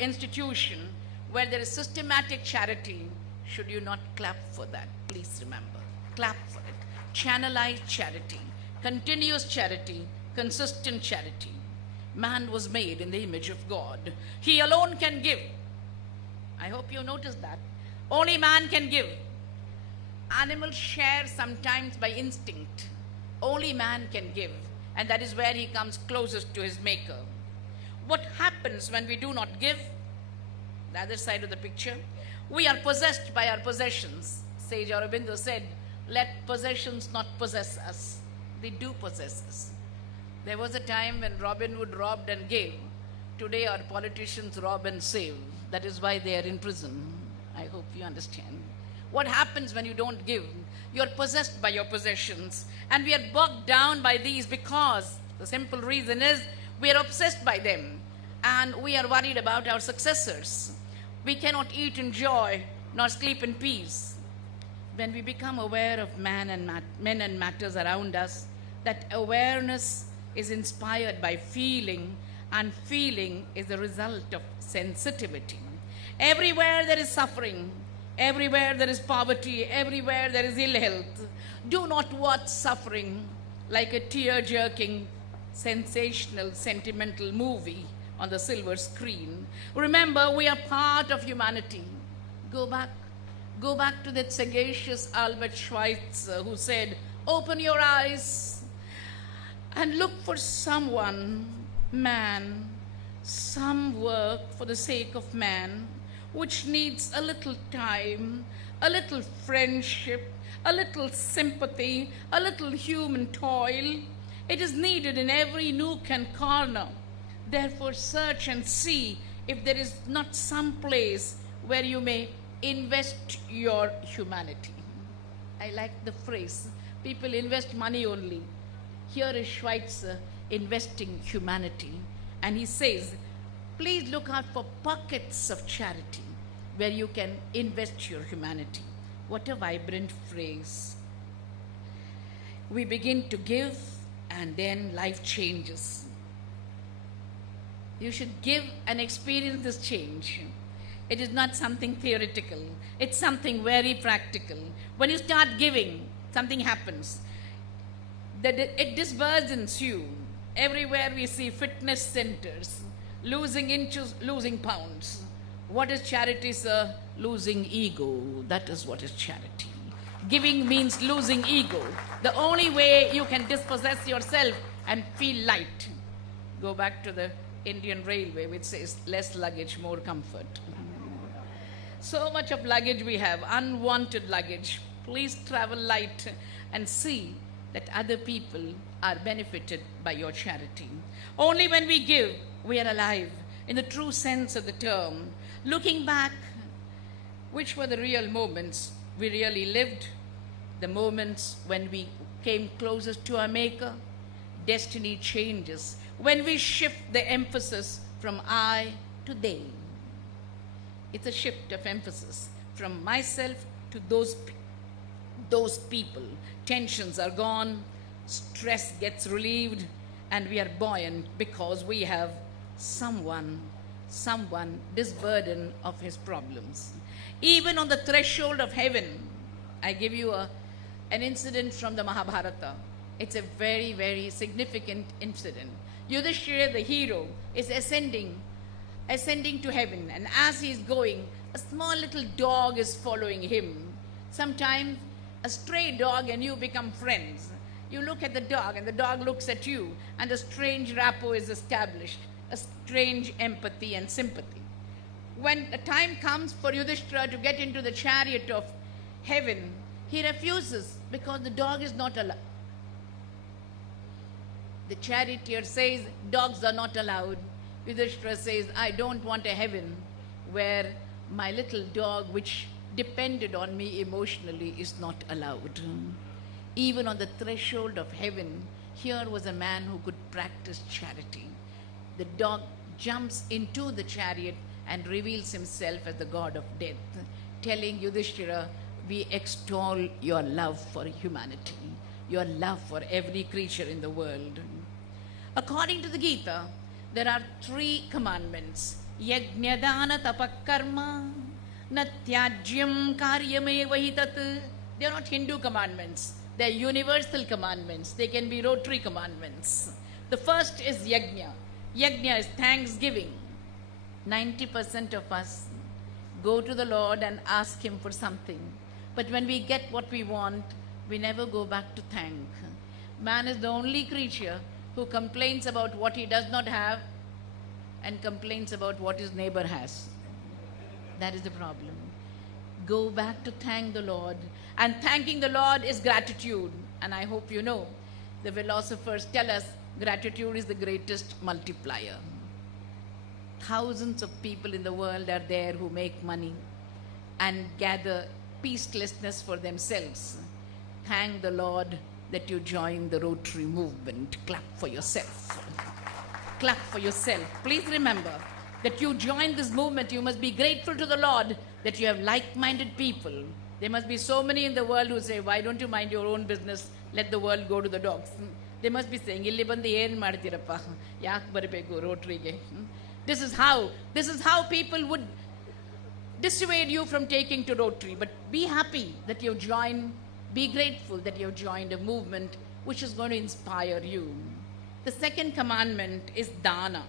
institution where there is systematic charity, should you not clap for that? Please remember. Clap for it. Channelized charity, continuous charity, consistent charity. Man was made in the image of God. He alone can give. I hope you noticed that. Only man can give. Animals share sometimes by instinct. Only man can give. And that is where he comes closest to his maker. What happens when we do not give? The other side of the picture. We are possessed by our possessions. Sage Aurobindo said, let possessions not possess us. They do possess us. There was a time when Robin Hood robbed and gave. Today our politicians rob and save. That is why they are in prison. I hope you understand. What happens when you don't give? You are possessed by your possessions. And we are bogged down by these because the simple reason is we are obsessed by them. And we are worried about our successors. We cannot eat in joy nor sleep in peace. When we become aware of men and matters around us, that awareness is inspired by feeling, and feeling is the result of sensitivity. Everywhere there is suffering, everywhere there is poverty, everywhere there is ill health, do not watch suffering like a tear-jerking, sensational, sentimental movie on the silver screen. Remember, we are part of humanity. Go back to that sagacious Albert Schweitzer who said, open your eyes and look for someone, man, some work for the sake of man, which needs a little time, a little friendship, a little sympathy, a little human toil. It is needed in every nook and corner. Therefore, search and see if there is not some place where you may invest your humanity. I like the phrase, people invest money only. Here is Schweitzer investing humanity. And he says, please look out for pockets of charity where you can invest your humanity. What a vibrant phrase. We begin to give and then life changes. You should give and experience this change. It is not something theoretical. It's something very practical. When you start giving, something happens. It disburdens you. Everywhere we see fitness centers, losing inches, losing pounds. What is charity, sir? Losing ego. That is what is charity. Giving means losing ego. The only way you can dispossess yourself and feel light. Go back to the Indian Railway, which says less luggage, more comfort. So much of luggage we have, unwanted luggage. Please travel light and see that other people are benefited by your charity. Only when we give, we are alive in the true sense of the term. Looking back, which were the real moments we really lived? The moments when we came closest to our Maker. Destiny changes when we shift the emphasis from I to they. It's a shift of emphasis from myself to those people. Tensions are gone, stress gets relieved, and we are buoyant because we have someone disburdened of his problems. Even on the threshold of heaven, I give you an incident from the Mahabharata. It's a very, very significant incident. Yudhishthira, the hero, is ascending to heaven, and as he's going, a small little dog is following him. Sometimes a stray dog and you become friends. You look at the dog and the dog looks at you, and a strange rapport is established, a strange empathy and sympathy. When the time comes for Yudhishthira to get into the chariot of heaven, he refuses because the dog is not allowed. The charioteer says, dogs are not allowed. Yudhishthira says, I don't want a heaven where my little dog, which depended on me emotionally, is not allowed. Even on the threshold of heaven, here was a man who could practice charity. The dog jumps into the chariot and reveals himself as the god of death, telling Yudhishthira, we extol your love for humanity, your love for every creature in the world. According to the Gita, there are 3 commandments. Yajnadana tapakarma natyajyam karyameva hi tat. They are not Hindu commandments. They are universal commandments. They can be Rotary commandments. The first is yajna. Yajna is thanksgiving. 90% of us go to the Lord and ask Him for something. But when we get what we want, we never go back to thank. Man is the only creature who complains about what he does not have and complains about what his neighbor has. That is the problem. Go back to thank the Lord. And thanking the Lord is gratitude. And I hope you know, the philosophers tell us gratitude is the greatest multiplier. Thousands of people in the world are there who make money and gather peacelessness for themselves. Thank the Lord that you joined the Rotary movement. Clap for yourself. Clap for yourself. Please remember that you joined this movement. You must be grateful to the Lord that you have like-minded people. There must be so many in the world who say, why don't you mind your own business? Let the world go to the dogs. They must be saying, illi bandi ಏನು ಮಾಡ್ತೀರಪ್ಪ ಯಾಕೆ ಬರಬೇಕು ರೋಟ್ರಿಗೆ. This is how people would dissuade you from taking to Rotary. But be happy that you've joined, be grateful that you've joined a movement which is going to inspire you. The second commandment is dana.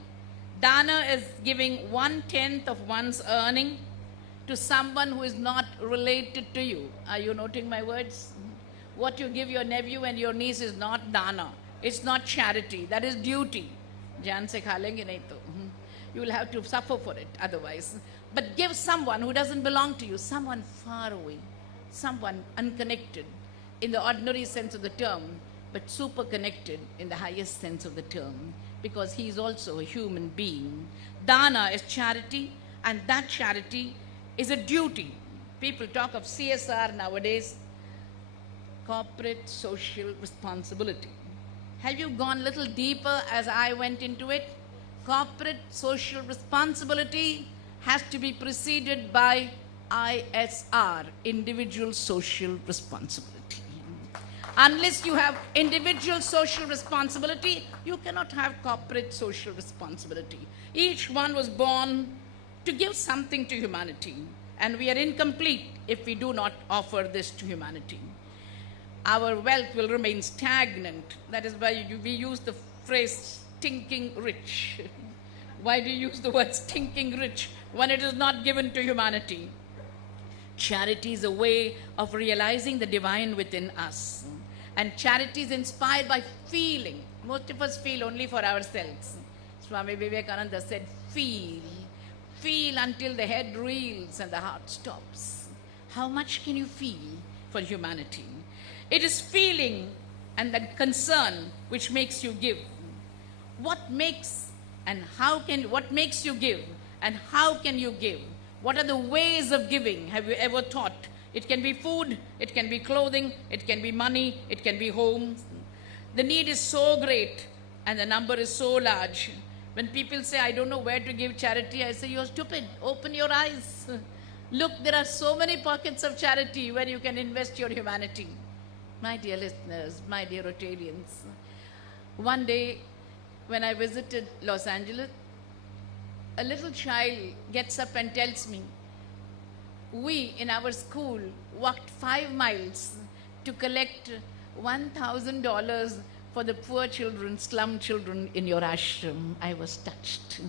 Dana is giving 1/10 of one's earning to someone who is not related to you. Are you noting my words? What you give your nephew and your niece is not dana. It's not charity. That is duty. Jaan se kha lenge nahi to. You will have to suffer for it otherwise. But give someone who doesn't belong to you, someone far away, someone unconnected in the ordinary sense of the term, but super connected in the highest sense of the term, because he is also a human being. Dana is charity, and that charity is a duty. People talk of CSR nowadays, corporate social responsibility. Have you gone a little deeper as I went into it? Corporate social responsibility has to be preceded by ISR, individual social responsibility. Unless you have individual social responsibility, you cannot have corporate social responsibility. Each one was born to give something to humanity, and we are incomplete if we do not offer this to humanity. Our wealth will remain stagnant. That is why we use the phrase stinking rich. Why do you use the word stinking rich when it is not given to humanity? Charity is a way of realizing the divine within us. And charity is inspired by feeling. Most of us feel only for ourselves. Swami Vivekananda said, feel. Feel until the head reels and the heart stops. How much can you feel for humanity? It is feeling and that concern which makes you give. What makes you give and how can you give? What are the ways of giving? Have you ever thought? It can be food, it can be clothing, it can be money, it can be homes. The need is so great and the number is so large. When people say, I don't know where to give charity, I say, you're stupid. Open your eyes. Look, there are so many pockets of charity where you can invest your humanity. My dear listeners, my dear Rotarians, one day when I visited Los Angeles, a little child gets up and tells me, we in our school walked 5 miles to collect $1,000 for the poor children, slum children in your ashram. I was touched.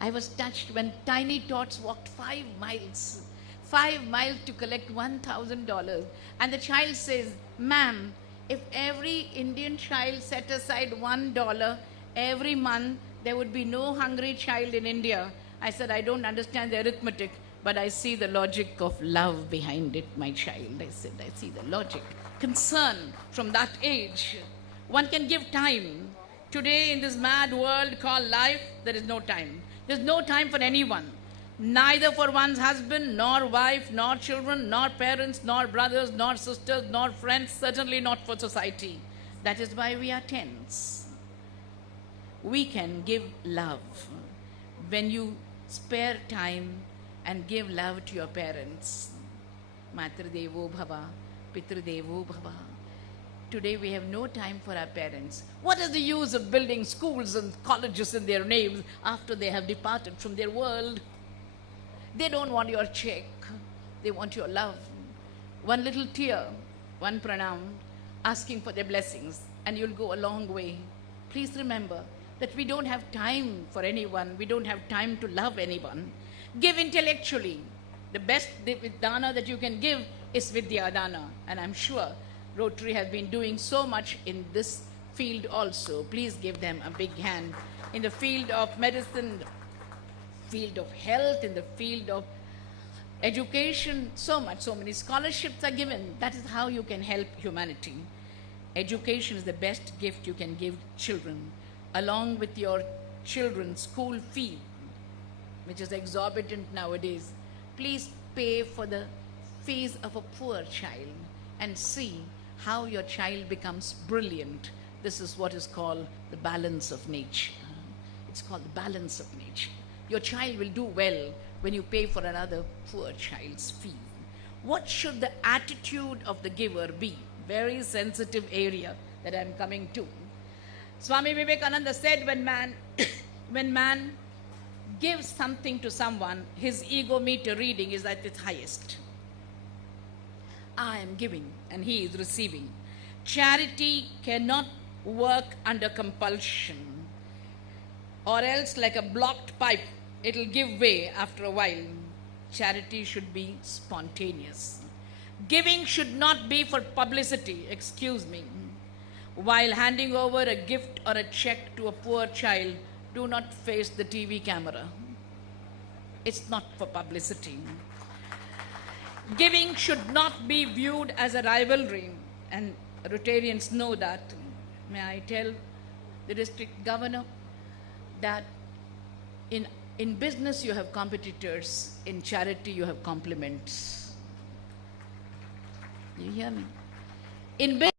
I was touched when Tiny Tots walked 5 miles. 5 miles to collect $1,000. And the child says, ma'am, if every Indian child set aside $1 every month, there would be no hungry child in India. I said, I don't understand the arithmetic, but I see the logic of love behind it, my child. I said, I see the logic. Concern from that age. One can give time. Today, in this mad world called life, there is no time. There's no time for anyone. Neither for one's husband, nor wife, nor children, nor parents, nor brothers, nor sisters, nor friends, certainly not for society. That is why we are tense. We can give love when you spare time and give love to your parents. Matradevo bhava, pitradevo bhava. Today we have no time for our parents. What is the use of building schools and colleges in their names after they have departed from their world? They don't want your check. They want your love. One little tear, one pranam, asking for their blessings, and you'll go a long way. Please remember that we don't have time for anyone. We don't have time to love anyone. Give intellectually. The best dana that you can give is Vidya Dana. And I'm sure Rotary has been doing so much in this field also. Please give them a big hand. In the field of medicine, field of health, in the field of education, so many scholarships are given. That is how you can help humanity. Education is the best gift you can give children, along with your children's school fee, which is exorbitant nowadays. Please pay for the fees of a poor child and see how your child becomes brilliant. This is what is called the balance of nature. It's called the balance of nature. Your child will do well when you pay for another poor child's fee. What should the attitude of the giver be? Very sensitive area that I'm coming to. Swami Vivekananda said when man gives something to someone, his ego meter reading is at its highest. I am giving and he is receiving. Charity cannot work under compulsion, or else like a blocked pipe, it will give way after a while. Charity should be spontaneous. Giving should not be for publicity, excuse me. While handing over a gift or a check to a poor child, do not face the TV camera. It's not for publicity. Giving should not be viewed as a rivalry, and Rotarians know that. May I tell the district governor that in business you have competitors, in charity you have compliments. You hear me? In business